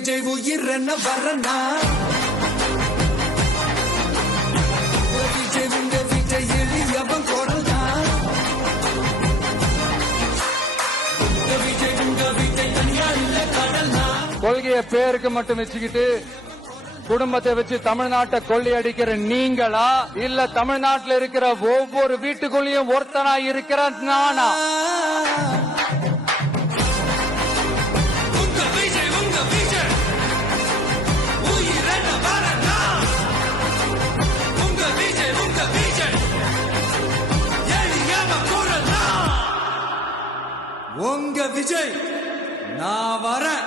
விஜய் உயிர் என்ன வரனா விஜய் உங்க விஜய் எளியவன் குரல்தான் விஜய் உங்க விஜய் தனியா இல்ல கடல்னா கொள்கைய பேருக்கு மட்டும் வச்சுக்கிட்டு குடும்பத்தை வச்சு தமிழ்நாட்டை கொள்ளையடிக்கிற நீங்களா இல்ல தமிழ்நாட்டில் இருக்கிற ஒவ்வொரு வீட்டுக்குள்ளேயும் ஒருத்தனா இருக்கிற நானா? உங்க விஜய் நான் வரேன்.